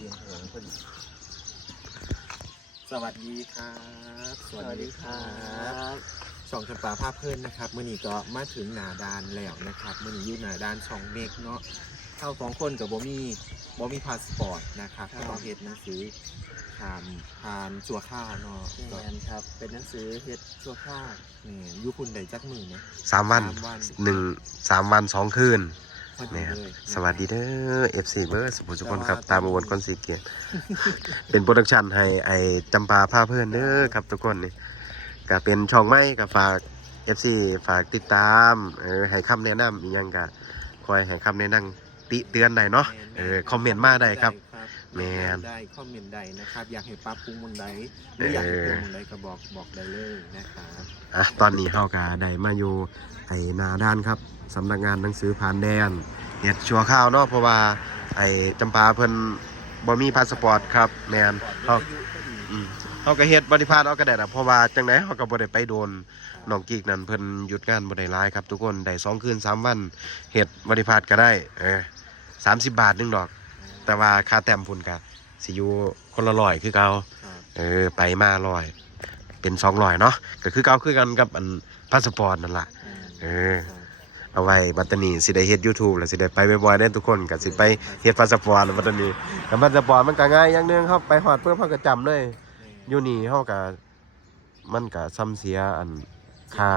สียงเหงพอดีสวัสดีครับ สวัสดีครับช่องจำปาภาพเพื่อนนะครับมื่อนี้ก็มาถึงหนาดานแล้วนะครับมื่อนี้อยู่หนาดานช่องเมกเนาะเข้าสองคนกับบ่มีบ่มีพาสปอร์ตนะครับครับก็ต้องเฮ็ดหนังสือผ่านผ่านจัวข้าวเนาะแมนครับ เป็นหนังสือเฮ็ดชั่วข้าวนี่อยุคุณใดจักมือไหมสามวันสามวันหนึ่งสามวันสองคืนพอดีแม่ นเลยสวัสดีเด้อเอฟซีเบอร์สุภุสุคนครับตามอุบลคอนซีเกียรติเป็นโปรดักชันให้ไอจำปาผ้าเพื่อนเด้อครับทุกคนนี่ก็เป็นช่องไม้ก็ฝากเอฟซีฝากติดตามเออให้คำแนะนำอีกยังก็คอยให้คำแนะนำติเตือนได้เนาะเออคอมเมนต์มาได้ครับ แม่นได้คอมเมนต์ได้นะครับ อยากให้ปรับปรุงมุงใดหรืออยากให้เพิ่มมุงใดก็บอกบอกได้เลยนะครับอะตอนนี้เฮากาได้มาอยู่ไอหนาด้านครับสำนักงานหนังสือผ่านแดนเฮ็ดชัวข้าวเนาะเพราะว่าไอจำปาเพิ่นบ่มีพาสปอร์ตครับแมนเฮาอืมเขาก็เฮ็ดบริพาทเอาก็ได้นะเพราะว่าจังไดเขาก็บ่ได้ไปโดนน้องกีกนั่นเพิ่นหยุดงานบ่ได้หลายครับ ทุกคนได้สองคืนสามวันเฮ็ดบริพาทก็ได้เออ30 บาทหนึงดอก แต่ว่าค่าแต้มพุ่นก็สิอยู่คนละร้อยคือเก่าครับเออไปมาร้อยเป็น200เนาะก็คือเก่าคือกันกับอันพาสปอร์ตนั่นล่ะเออเอาไว้บัดตรนี้สิได้เฮ็ด YouTube แล้วสิได้ไปบ่อยๆเด้อทุกคนก็สิไปเฮ็ดพาสปอร์ตแล้วบัดตรนี้แต่พาสปอร์ตมันก็ง่ายอย่างหนึงเฮาไปฮอดเพิ่นเฮาก็จำเลยอยู่นี่เฮาก็มันก็ซ้ำเสียอันค่า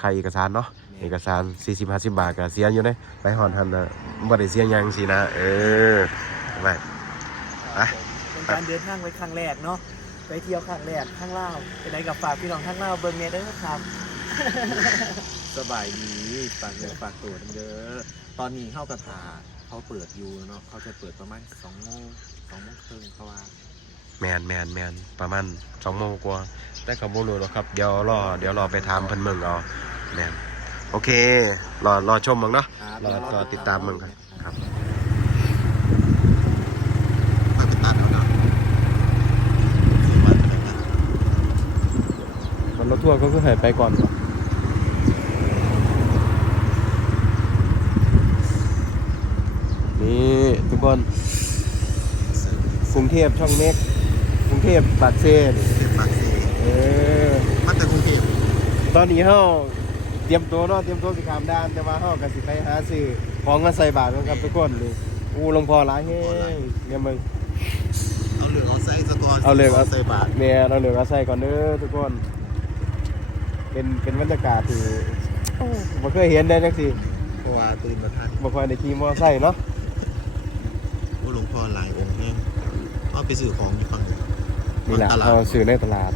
ค่าเอกสารเนาะ เอกสาร 40 50 บาทก็เสียอยู่เด้ไปฮอดหั่นน่ะบ่ได้เสียหยังสินะ เออไปไปเป็นการเดินทางไปครั้งแรกเนาะไปเที่ยวครั้งแรกข้างล่าวไปไหนกับฝากพี่น้องข้างล่าวเบิ่งเนเด้อครับ สบายดีฝากเงินฝากตัวเด้อตอนนี้เข้ากระถาเขาเปิดอยู่เนาะเขาจะเปิดประมาณสองโมงสองโมงครึ่งเขาว่า แมนแมนแมนประมาณ2โมงกว่าแต่ก็บ่รู้หรอกครับ เดี๋ยวรอเดี๋ยวรอไปถามเพิ่นเบิ่งเอาแมน โอเค รอรอชมเบิ่งเนาะครับรอรอติดตามเบิ่งกันครับฝากไปตัดเอาเนาะมันรถทัวร์ก็คือให้ไปก่อนนี่ทุกคนกรุงเทพช่องเม็กกรุงเทพปากเซ่เส้นปากเซ่เออมาจากกรุงเทพตอนนี้เฮา เตรียมตัวเนาะเตรียมตัวสิขามด้านแต่ว่าเฮาก็สิไปหาซื้อของมาใส่บาตรกันครับทุกคนนี่อู้หลวงพ่อหลายแฮงเนี่ยมึงเอาเหลืองเอาไส้สกอร์เอาเหลืองเอาใส่บาทแม่เราเหลือเอาใส่ก่อนเด้อทุกคน เป็นเป็นบรรยากาศที่โอ้บ่เคยเห็นได้จังซี่เพราะว่าตื่นมาทันบ่ค่อยได้ขี่มอไซค์เนาะว่าหลวงพ่อหลายองค์แห้งเอาไปซื้อของอยู่ฝั่งนู้นนี่แหละตลาดเราซื้อในตลาด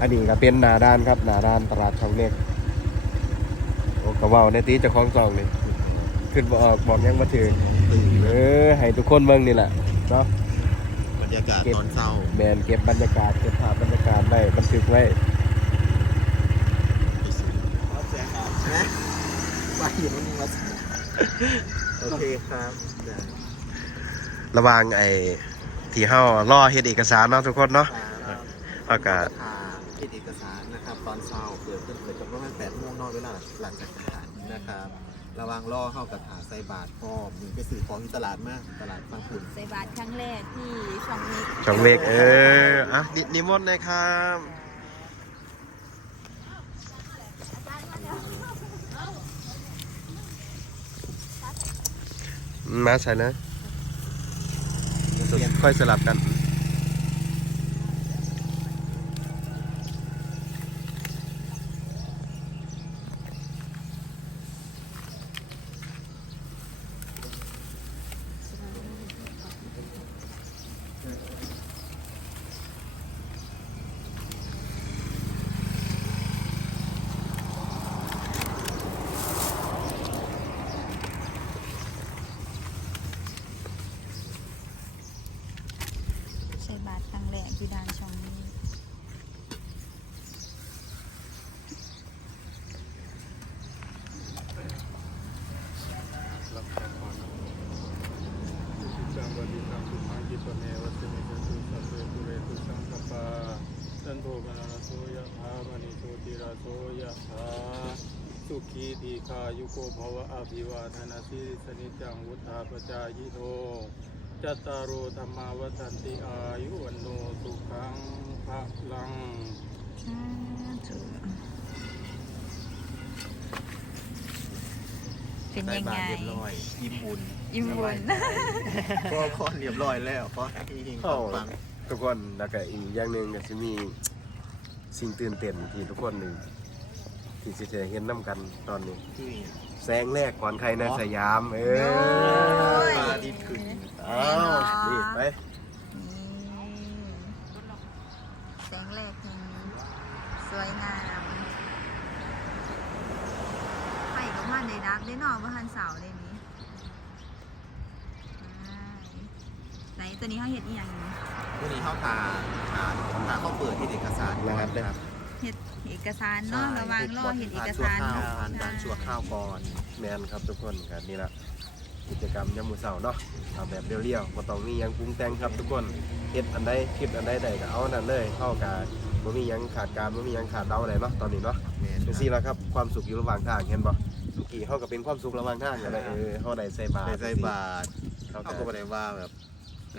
อันนี้ก็เป็นหน้าด้านครับหน้าด้านตลาดช่องเล็ก โอ้ก็เว้าในตีเจ้าของซองนี่ขึ้นบ่ออกบอกยังบ่ถึงตื่นเออให้ทุกคนเบิ่งนี่แหละเนาะบรรยากาศตอนเช้าแมนเก็บบรรยากาศเก็บภาพบรรยากาศได้บันทึกไว้ไปซื้อเอาแสงออกนะว่าอยู่ตรงนี้มาโอเคครับได้ระหว่างไอ้ที่เฮารอเฮ็ดเอกสารเนาะทุกคนเนาะครับแล้วก็ ทาเอกเอกสารนะครับ ตอนเช้าเปิดเปิดเปิดจนประมาณแปดโมงนอกเวลาหลังจากทหารนะครับ ระวังล่อเข้ากับถาใส่บาทพร้อมมึงไปซื้อของที่ตลาดมากตลาดบางขุนใส่บาตรครั้งแรกที่ช่องนี้ช่องเล็กเอออะนินิมนต์หนะครับมาใส่เลยค่อยสลับกัน บาตรครั้งแรกที่ด้านช่องนี้จังวัดดิสังสุขังกิปะเมวัสมิจตุสัพเพปุเรตุสังคปาสันโทปนาลโสยะถามณิโชติราโสยะถาสุขีทีคายุโกภวะอภิวาทนาสิสนิจังวุธาปจายิโน จัตตารโอธรรมาวัฏนติอายุวันโนสุขังพระลังสาธุเป็นใส่ยังบาไงตรเรียบร้อยยิ้มบุญยิ้มบุญก็พอเรียบร้อยแล้วเพราะที่หิงเข้าฟังทุกคนแล้วก็อีกอย่างหนึ่งก็จะมีสิ่งตื่นเต้นที่ทุกคนหนึ่ง ที่จะได้เห็นน้ำกันตอนนี้ที่แสงแรกก่อนใครในสยาม เออโอ้ยพระอาทิตย์ขึ้นอ้าวนี่ไปนี่แสงแรกแห่งสวยงามไฟก็มาในดับได้หนอว่าหันเสาเลยนี้ไหนตัวนี้เขาเห็ดอีหยังอยู่ วันนี้เข้าทาทาทาเข้าเปิดที่เอกสารก่อนนะครับ เห็ด เอกสารเนาะระหวังรอเห็ดเอกชั่วสารข้าวผ่านการชั่วข้าวก่อนแมนครับทุกคนกันนี่ละกิจกรรมยามมือเสาร์เนาะเอาแบบเรียวๆบ่ต้องมีหยังปรุงแต่งครับทุกคนเฮ็ดอันใดคลิปอันใดใดก็เอาอันนั้นเลยเข้ากับบ่มีหยังขาดการบ่มีหยังขาดเดาเลยเนาะตอนนี้เนาะแมนจังซี่ล่ะครับความสุขอยู่ระหว่างทางเห็นบ่เมื่อกี้เฮาก็เป็นความสุขระหว่างทางกันเลยเออเฮาได้ใส่บาตรใส่ใส่บาตรเขาเขาก็ก็ไม่ได้ว่าแบบ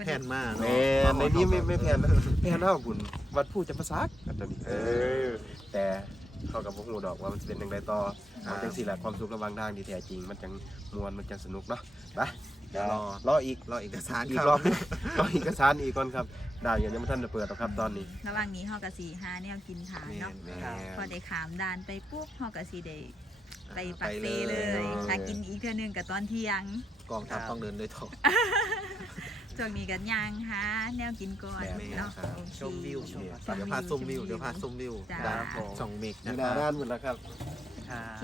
แพนมากแม่นในนี้ไม่ไม่แพนนะแพนเฮาบุญวัดผู้จำปาสักอันนี้เออ แต่เขาก็บ่ฮู้ดอกว่ามันสิเป็นจังไดต่อเอาจังซี่แหละความสุขระหว่างทางที่แท้จริง มันจังม่วนมันจังสนุกเนาะไปเดี๋ยวรอรออีกรอเอกสารอีกครรัอบรอเอกสารอีกก่อนครับด่านยังไม่ทันได้เปิดหรอกครับตอนนี้ ระหว่างนี้เฮากะสีหาแนวกินทานแมเนาะนแมนพอได้ขามด่านไปปุ๊บเฮากะสีได้ไปอ่าปักเซเลยเลยถ้ากินอีกเทื่อนึงกับตอนเที่ยงกองทัพต้องเดินด้วยท้อง ช่วงนี้กันย่างหาแนวกินก่อนแบบนี้เนาะครับโอเคชมวิวชมเดี๋ยวพาชมวิวเดี๋ยวพาชมวิวจ้าด้านช่องเมกนี่นะหน้าคด้ารับนหมดแล้วครับค่ะโอเค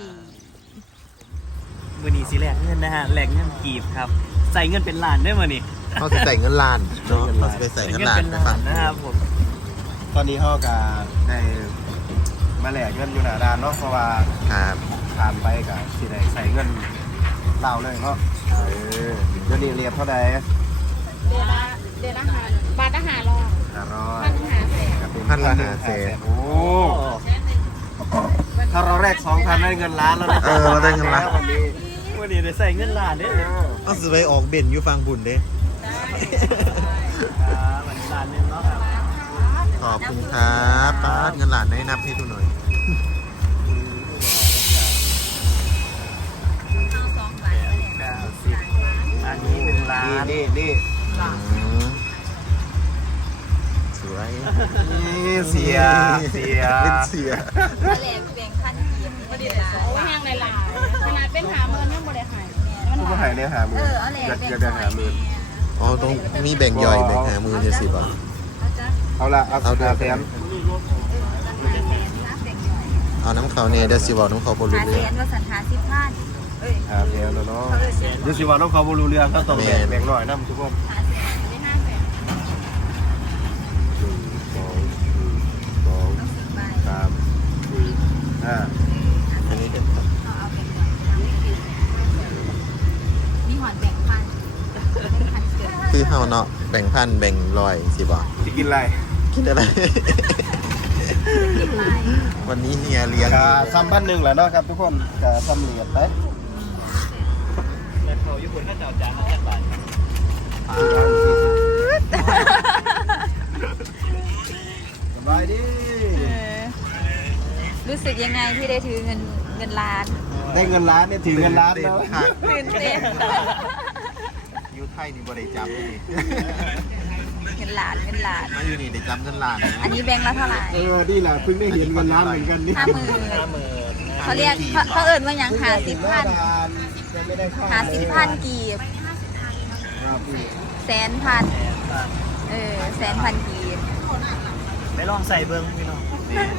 มือนี้สิแลกเงินนะฮะแลกเงินกีบครับ ใส่เงินเป็นล้านได้มือนี้เขาจะใส่เงินล้านเนาะเขาจะไปใส่เงินล้านเป็นไปล้าฟันงนะครับผมตอนนี้เขาก็ได้มาแลกเงินอยู่หน้าด้านเนาะเพราะว่าครับผ่านไปกับสิได้ใส่เงินเล่าวเลยเนาะเออเดี๋ยวนี้เรียนเท่าใด เดือนละเดือนละหาบาทละหารอห้าร้อยพันหาแสนครับพันละห้าแสนโอ้ถ้าเราแรกสองพันได้เงินล้านแล้วนะเออเราได้เงินล้านวันนี้วันนี้ได้ใส่เงินล้านเด้อต้องซื้อไปออกเบนอยู่ฟังบุญเด้ครับวันนี้ล้านหนึงเนาะครับขอบคุณครับป้าดเงินล้านได้นับให้ดูหน่อยเอาสองบาทก็ได้เก้าสิบอันนี้หนึ่งล้านี่นนี่นี่ สวยนี่เสีย เสีย เป็นเสียก็แลกแบ่งพันเกียรติให้ได้หลายโอ้ยห่างหลายๆขนาดเป็นหาเมินยังบ่ได้หายมันผู้หาหายเนี่ยหาหมื่เอนอเอาแลกอยากแบ่งอยากหได้น่อยหาหมื่นอ๋อต้องมีแบ่งย่อยแบ่งหามือเนี่ยสิบ่ะเอาจ้ะเอาละเอาเอาสิด้วยหาแสนเออเอาจ้ะหาแสนนะแบ่งหน่อยเอาน้ำเขาเนี่ยเดี๋ยวสิบอกน้ำเขาบนหาเรืแสอนว่าสันหาสิบพันเอ้ยหาแสนแล้วเนาะเขาเออเสียเดี๋ยวสิว่าน้องเขาบ่รู้เรื่องก็ต้องแบ่งแม่นแบ่งหน่อยนะทุกคน ห้าอันนี้เดี๋ยวเอาเอาแบ่งหน่อยมีหอนแบ่งพันแบ่งพันเกินคือเฮาเนาะแบ่งพันแบ่งร้อยสิบ่ะจะกินอะไรคิดอะไรสิบใบวันนี้เฮียเลี้ยงกะซ้ำพันหนึ่งแหละเนาะครับทุกคนกะซ้ำเหรียญไปแล้วเขาญี่ปุ่นก็จะเอาจานละแปดบาทครับสบายดีเออ รู้สึกยังไงที่ได้ถือเงินเงินล้านได้เงินล้านเนี่ยถือเงินล้านแล้วตื่นเต้นยูไทยนี่บ่ได้จำนี่เงินล้านเงินล้าน มาอยู่นี่ได้จำเงินล้านนะอันนี้แบงค์ละเท่าไหร่เออนี่แหละเพิ่งได้เห็นเงินล้านเหมือนกันนี่ห้าหมื่นห้าหมื่นนะเขาเรียกเขาเขาเอิญว่าหยังหาสิบพันยังไม่ได้เข้าหาสิบพันกีบครับพี่แสนพันแสนบาทเออแสนพันกีบไปลองใส่เบิ้งพี่น้อง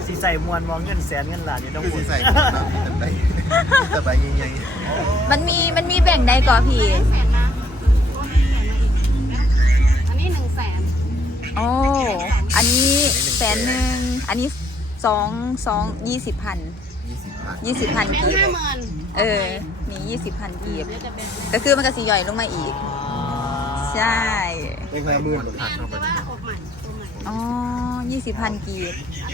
สิใส่มวนมองเงินแสนเงินล้านนี่ต้องคือบุสิญใส่กันเนาะเป็นไปสบายใหญ่มันมีมันมีแบ่งได้ก่อพี่ แสนนะโอนให้แสนมาอีกอันนี้หนึ่งแสนโอ้ อันนี้แสนหนึ่ง อันนี้สองสองยี่สิบพันๆ20บาทยี่สิบพันเป็นกีบห้าหมื่นเออ มียี่สิบพันกีบ เดี๋ยวจะเป็นก็คือมันก็สีย่อยลงมาอีก ใช่ได้ห้าหมื่นแม่คือว่าอบใหม่ตัวใหม่อ๋อยี่สิบพันกีบเอาแบ่งหาเ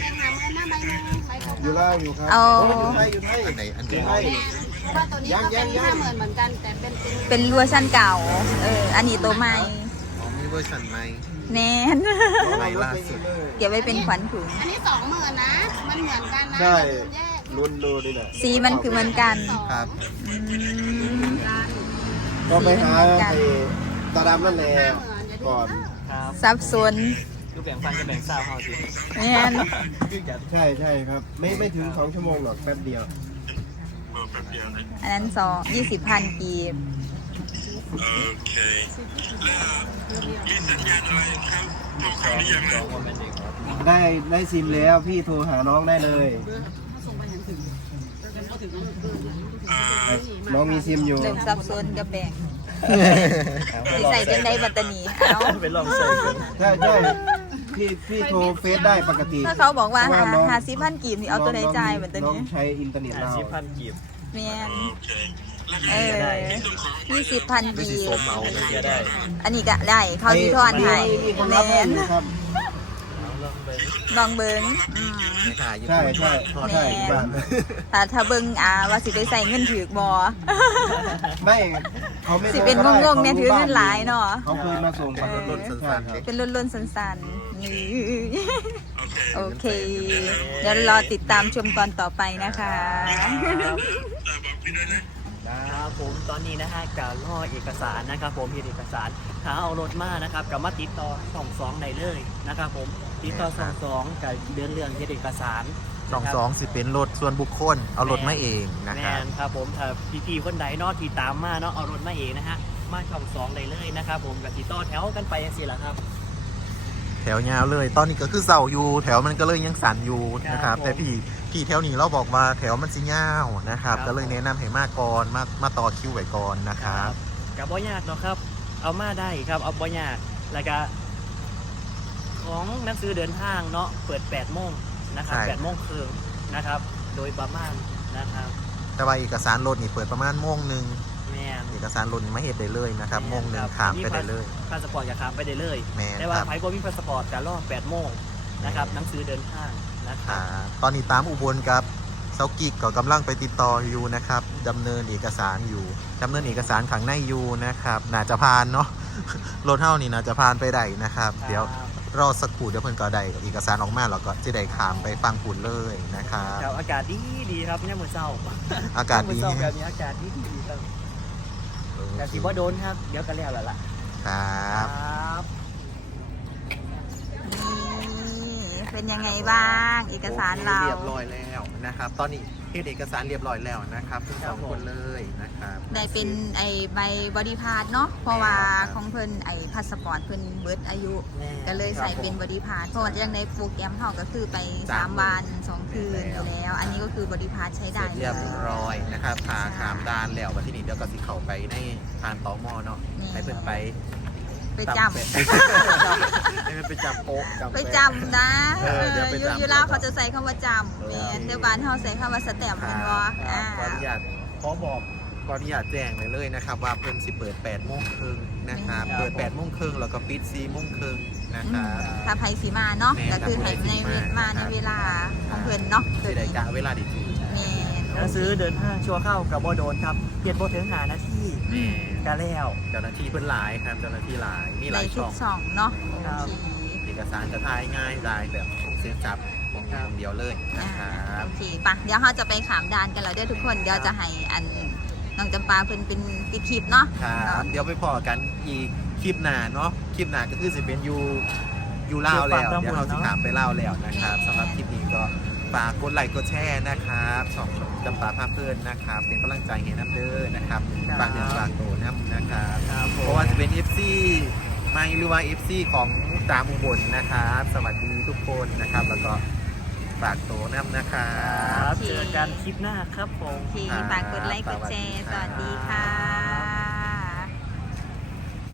มินห น้าใบหนึ่งใบต่ออยู่ล่างอยู่ครับเอาโอยู่ไทยอยู่ไทยอันไหนอันอยู่นี้ไทยเพราะตัวนี้ก็เป็นห้าหมื่นเหมือนกันแต่เป็นเป็นเป็นเวอร์ชันเก่า เออ อันนี้ตัวใหม่อเวอร์ชันใหม่แนนใหม่ล่าสุด เก็บไว้เป็นขวัญถุง อันนี้สองหมื่นนะ มันเหมือนกันนะใช่แยกรุ่นดูนี่แหละสีมันคือเหมือนกันครับ อืม ก็ไปหาสีเหมือนกันไอ้ตาดำนั่นแหละก่อนครับซับซ้อน คือแบ่งฟันกับแบ่งซาวเฮาสิแมนใช่ใช่ครับ ไม่ไม่ถึงสองชั่วโมงหรอกแป๊บเดียวอันนั้นสองยี่สิบพันกีบได้ได้ซิมแล้วพี่โทรหาน้องได้เลยน้องมีซิมอยู่ เริ่มซับซ้อนกับแบ่งไปใส่เป็นไดบัตตานีเอ้าไปลองใส่กัน ใช่ใช่ พี่พี่โทรเฟซได้ปกติ ถ้าเขาบอกว่าเพระหาน้องหาสิพันกีบนี่เอาตัวไหนจ่ายบัตตาน้อนีงใช้อินเทอร์เน็ตห้าเราสิบพันกีบแมนเออยี่สิบพันกีบอันนี้ก็ได้อันนี้ก็ได้ เขาดีทอนให้มีคนแมรับให้นอยู่ครับเอาลองไปลองเบิ้งอืมใช่ใช่ใช่ใช่บ้านถ้าถ้าเบิ้งอ่าว่าสิไปใส่เงินถือกบอ ไม่เขาไม่สิเป็นงงๆเนี่ยถือเงินหลายเนาะ เขาเคยมาส่งปันรถสั้นเป็นรุ่นๆสั้นๆ นี่โอเค เดี๋ยวรอติดตามชมตอนต่อไปนะคะ ครับผมตอนนี้นะฮะการล่อเอกสารนะครับผมเห็นเอกสารถ้าเอารถมานะครับกับมาติดต่อสองสองได้เลยนะครับผมติดต่อสองสองกับเดือนเรื่องเห็นเอกสารสองสองสิเป็นรถส่วนบุคคล เอารถมาเองนะแมครับนครับผมถ้าพี่ๆคนใดเนอกที่ตามมาเนาะเอารถมาเองนะฮะมาช่องสองได้เลยนะครับผมกับติดต่อแถวกันไปยังสิละครับ แถวยาวเลย ตอนนี้ก็คือเสาอยู่ แถวมันก็เลยยังสั่นอยู่นะครับครับผมแต่พี่พี่แถวนี้เราบอกว่าแถวมันสิยาวนะครับครับก็เลยแนะนำให้มาก่อนมามาต่อคิวไว้ก่อนนะครับกับบ่ยากเนาะครับ เอามาได้ครับ เอาบ่ยากแล้วก็ของหนังสือเดินทางเนาะเปิด8โมงนะครับใช่8โมงครึ่งนะครับ โดยประมาณนะครับ แต่ว่าเอกสารรถนี่เปิดประมาณโมงหนึ่งแม่นเอกสารรถนี่มาเห็ดได้เลยนะครับแม่นโมงหนึ่งครับขามไปได้เลยพาสปอร์ตอย่าข้ามไปได้เลยแม่นแต่คว่ารับไผบ่มีพาสปอร์ตการรอ8โมงนะครับหนังสือเดินทางนะคอ่ารับตอนนี้ตามอุบลกับเซากิกก็กำลังไปติดต่ออยู่นะครับดำเนินเอกสารอยู่ดำเนินเอกสารขังในอยู่นะครับน่าจะผ่านเนาะรถเท่านี่น่าจะผ่านไปได้นะครับ เดี๋ยวรอสักครู่เดี๋ยวเพิ่นก็ได้เอกสารออกมาแล้วก็จะได้ขามไปฟังปุ่นเลยนะครับครับอากาศดีดีครับเนี่ยามมือเช้าอากาศดียามมื้อเช้าแบบนี้อากาศดีดีครับ แต่คิดว่าโดนครับ เดี๋ยวก็แล้วแหละล่ะครับครับนี่เป็นยังไงบ้าง เอกสารเรา เรียบร้อยแล้วนะครับ ตอนนี้ เฮ็ดเอกสารเรียบร้อยแล้วนะครับทั้งสองคนเลยนะครับ ได้เป็นไอใบบริพาสเนาะเพราะว่าครับของเพิ่นไอพาสปอร์ตเพิ่นเบิดอายุแม่ก็เลยใส่เป็นบริพาสเพราะว่ายังในโปรแกรมเขาก็คือไป3วัน2คืนอยู่แล้ว อันนี้ก็คือบริพาสใช้เสได้ร็จเรียบร้อยนะครับพาขามดานแล้ววันที่นี้เดี๋ยวก็สิเข้าไปในทานตอมอเนาะให้เพิ่นไป ไปจตำเป็ดให้เพิ่นไปจับโป๊ะำจำไปเป็ดจำนะเออเดี๋ยวไปอจำยู่ลาวเขาจะใส่คำว่าจำแม่นแต่บ้านเขาใส่คำว่าสแตมป์เป็นวะครัอ่าบขออนุญาตขอบอกขออนุญาตแจ้งเลยเลยนะครับ ว่าเพิ่นสิเปิด8โมงครึ่งนะครับเปิด8โมงครึ่งแล้วก็ปิด4โมงครึ่งนะครับถ้าไผสีมาเนาะแม่นก็คือให้ในเวลมาในเวลาของเพิ่นเนาะ สิได้กะเวลาดีถือแม่น หนังสือเดินทางชัวร์เข้ากับโบโดนครับเกียรติโบถึงหานาทีแม่ก็แล้ว เจ้าหน้าที่เพิ่นหลายครับเจ้าหน้าที่หลายมีหในลายทุช่อกงช่องเนาะครับโอเคเอกสารจะทายง่ายได้แบบเสียจับของทางเดียวเลยนะอ่าครับ โอเคปะเดี๋ยวเราจะไปขามดานกันแล้วเด้อทุกคนเดี๋ยวจะให้อันน้องจำปาเพิ่นเป็นติดคลิปเนาะ ครับเดี๋ยวไปพอกันอีกคลิปหน้าเนาะคลิปหน้าก็คือสิเป็นยูยูเล่าวแล้วเดี๋ยวเราสิถามไปเล่าวแล้วนะครับสำหรับคลิปนี้ก็ ฝากกดไลค์กดแชร์นะครับช่องจำปาภาพเพื่อนนะครับ เป็นกำลังใจให้น้ำเด้อนะครับฝากเดือนฝากโตน้ำนะครับครับผเพราะมว่าจะเป็น FC ไม่หรือว่า FC ของตามอุบลนะครับ สวัสดีทุกคนนะครับ แล้วก็ฝากโตน้ำนะครัครับ บ เจอกันคลิปหน้าครับผม โอเคฝากกดไลค์กดแชร์ สวัสดีค่ะ